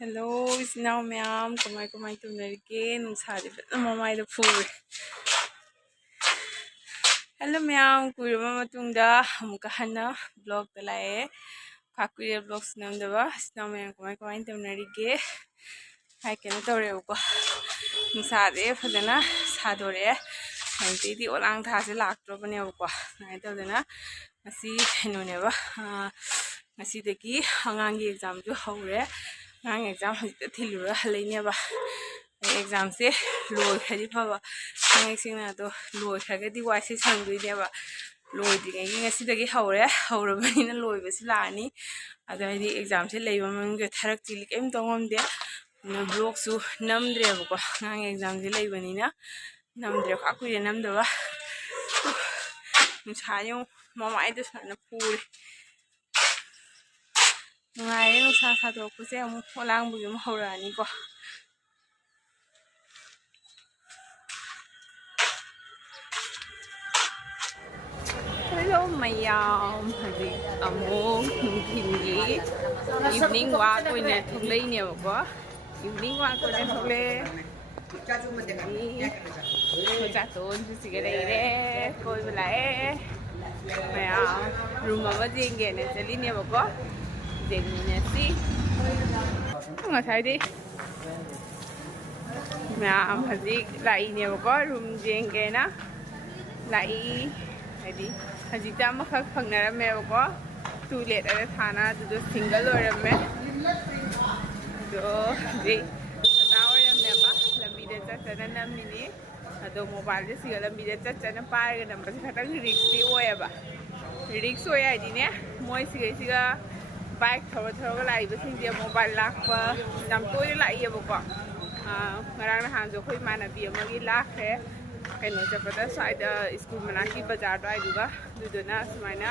Hello, now ma'am. Kumai tunarike nung sari bet na mamay da puri. Hello ma'am, kuya mama tungda mukahana vlog talaye. Kakuya vlogs nam da ba. Now ma'am kumai tunarike. Hai kena tore uko. Nung sari fadana sadore. Nanti di orang thasi laktro bane uko. Nai tahu na masih nune ba. Masih deki hangangi exam jo haure. Nang exam hajit thilura halainya ba exam se loi khadi phaba nang singna to loi khaga di wasi sangdui ne ba loi di ngai ngasi dagi haure bani na loi basi lani ado di exam se leiba mang ge tharak chili kem tongom de na blog su namdre ba ko nang exam se leiba ni na namdre kha ku ye namda ba nusayo mama ai de sana puri ngai no sa to ku se mu holang bu mu horani ko Hello mayam hari amo hindi evening walk ko ne thoglei ne ko evening walk ko ne thogle cha ton ju sigare re koi balae mayam room ma jenge ne chali ne ko jeng ne si nga thai di mayam haji lai ne ko room jenge na lai Hadi haji tama khak phangna me ko toilet are thana do single or me do de na or me ba lambi de cha na mini ado mobile de siga lambi de cha na pa ga number se khatang risk ti oya ba risk oya di ne moi siga bike thor ga lai ba sing de mobile lak pa nam toi lai ya ba ko ngarang na han jo khoi mana bi ma gi lak he kaino chapata side school manaki bazar do ai duga duduna sumaina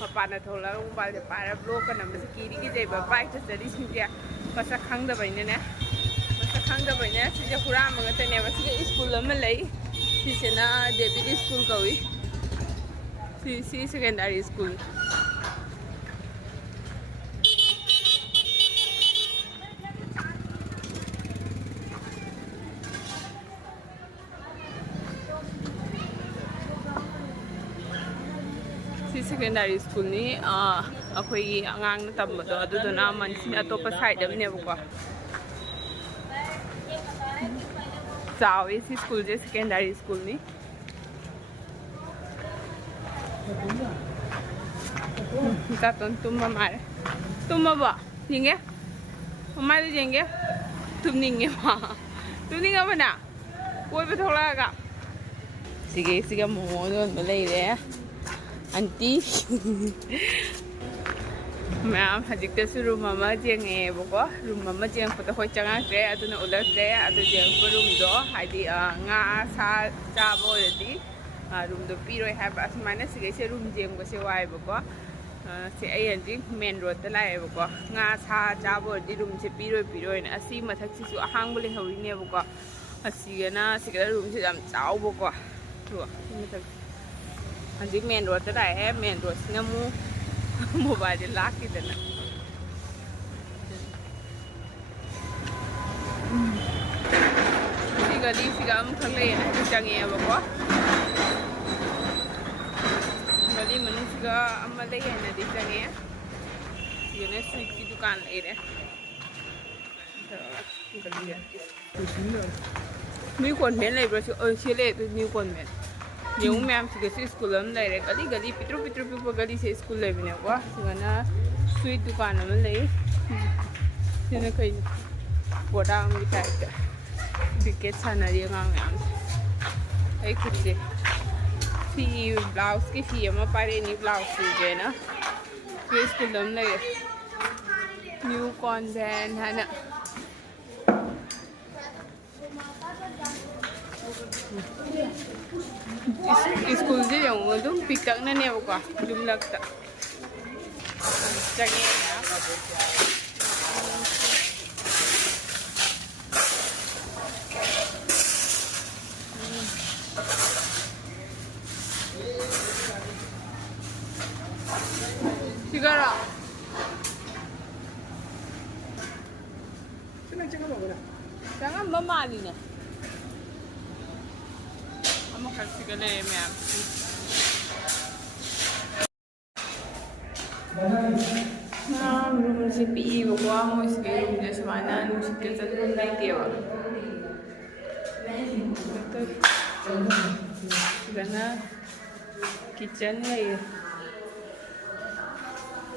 mapana thola mobile de para block na me kiri ki jeba bike ta sari sinja pasa khang da baine ne pasa khang da baine sija hura ma ta ne ba sija school ma lai si sena david school kawi si secondary school secondary school ni akhoi angang na tam do adu do na man sin atopa side am ne ko chawi si school je secondary school ni ta ton tumma mare tumma ba ninge mai do jenge tum ninge ma tu ninga bana koi ba thola ga siga mo do lai re Auntie ma'am hajik ta su room mama jeng e boko room mama jeng photo khoi changa tre aduna ular tre adu jeng ko room do haidi nga sa cha bo di room do piroi have as minus se room jeng ko se wai boko se ai jing main road ta lai boko nga sa cha bo di room se piroi na asi mathak si su ahang bole hori ne boko asi na sigara room se jam chau boko to mathak Anji main road ta dai main road singa mu mobile lock idana siga am khale na change ba ko gali manu siga am le na di change yene sweet ki dukan le re mi kon men le bro si le tu mi kon men Yung ma'am sige school am lai re gali pitru pipo gali se school lai bine ko sigana sweet dukan am lai sina kai boda am gi type ticket sana ri ngang am ai khutse si blouse ki fi am pare ni blouse je na ye school am lai new content hana school je yang dum pikak na ne ko dum lagta change na sigara Jangan memali na. Amo kasi kale ma'am. Room से P हुआ हूँ इसके room जैसे माना उसके साथ room नहीं दिया तो गना किचन है ये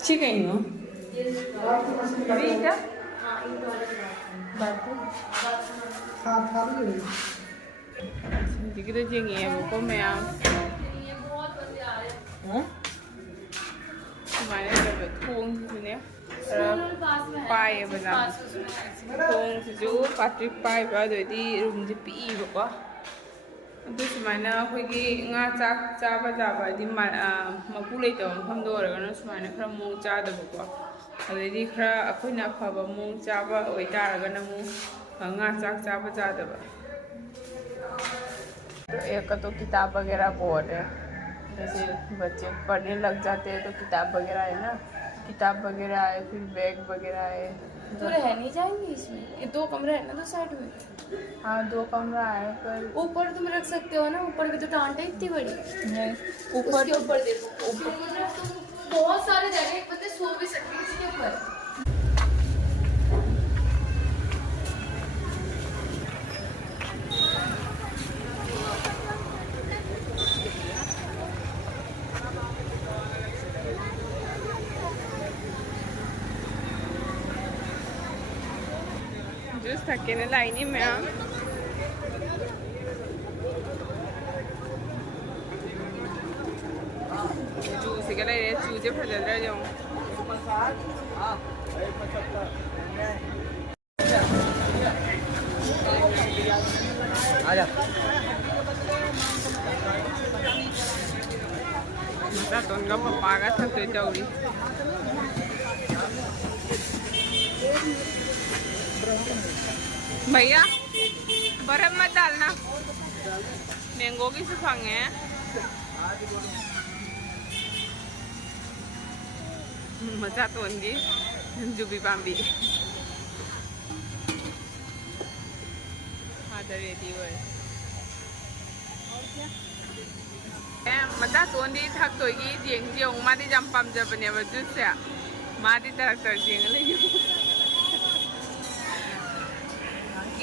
चिकन हो क्या बात kita jengi buko mea mana dapat thong sini pai bela thong seju Patrick pai pada di room jepi buko itu semana pergi ngacak caba di mapulai tu hamdor kan semana kerja mau caba buko jadi kerja aku nak apa mau caba oita kan mau ngacak caba तो एक तो किताब वगैरह बहुत है जैसे बच्चे पढ़ने लग जाते हैं तो किताब वगैरह है ना किताब वगैरह है फिर बैग वगैरह है तो रह नहीं जाएंगे इसमें ये 2 कमरे है ना 2 साइड में हाँ 2 कमरा है पर ऊपर तुम रख सकते हो ना ऊपर की तो टांट है इतनी बड़ी नहीं ऊपर देखो बहुत सारे जगह एक बंदे सो भी सकते हैं इसके ऊपर जूस थके ने लाई नहीं मैं जूस के लिए चूजे फजल रह जाऊं आजा मजा तो उनका पापा का थके जाऊंगी भैया बर्फ मत डालना मैंगो की सुफंग है मजा तो उनकी जुबी पाम्बी मजा तो उनकी थक तो जेंग जेंग मादी जम पम जब ने बजुस से मादी तरक तर जेंग लगी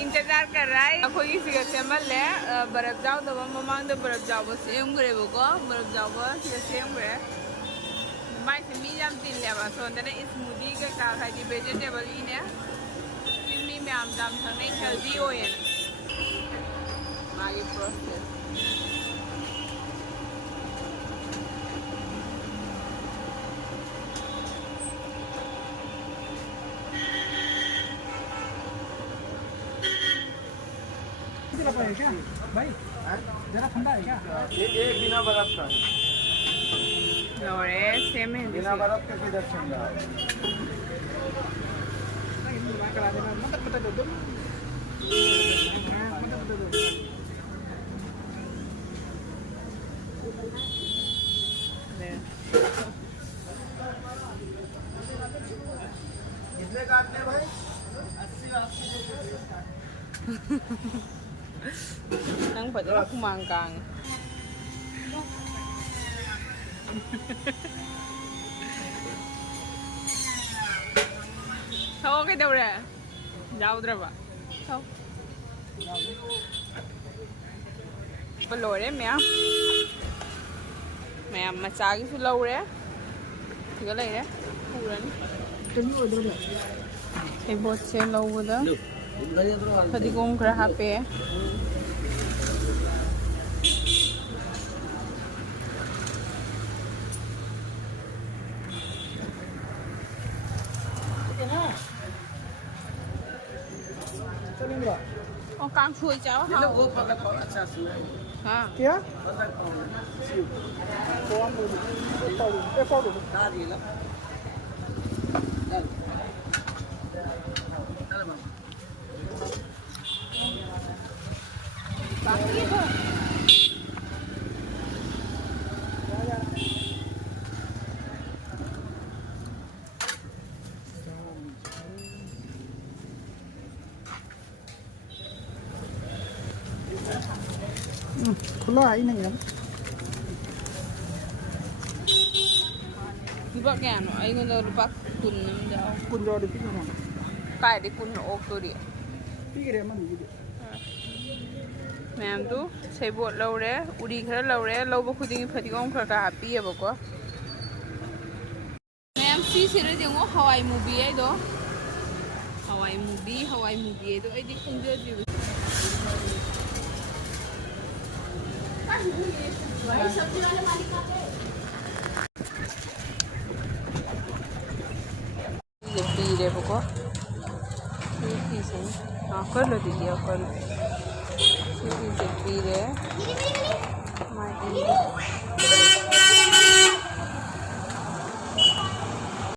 इंतजार कर रहा है अखोई किसी का सेमल है बर्फ जाओ तो ममांग तो बर्फ जाओ बस सेम करे वो को बर्फ जाओ बस ये सेम करे माइस मीडियम तीन ले बस होते ने इस मुदी के काका जी वेजिटेबल ही ने तीन मी में आम जाम थंगने हेल्दी हो ये मागी प्रोसेस है क्या भाई जरा ठंडा है क्या ये बिना बर्फ का है और सेम है बिना बर्फ के किधर ठंडा है करा देना मत पता दो कितने काटने भाई 80 nang pada kumangkang sao cái đâu rồi đâu rồi bà sao bà lồi đấy mẹ mà xài cái lâu đấy thì cái này đấy khu đấy thì bột xe lâu rồi đó tadi kong kera HP oh kang chui cháu hả वो पकड़ पाओ अच्छा सुना हाँ क्या पकड़ पाओ कौन बोल ए फोटो दादी ला बाकी है खुला है ही नहीं है Lupa kaya ano? Ay, kung daw lupa kun naman daw. कुछ और भी ना Kaya di kun na ok to di. ठीक है मन ये Ma'am tu, say bot laure, uri khara laure, lauba khuding phatigong khara ka happy aba ko. Ma'am si sira dingo Hawai mubi ay do. Hawai mubi ay do ay di kunjo di. भाई सब्जी वाले मालिक आते हैं ये पीरे बको ये से हाँ कर लो दीदी अब कर लो ये पीरे माय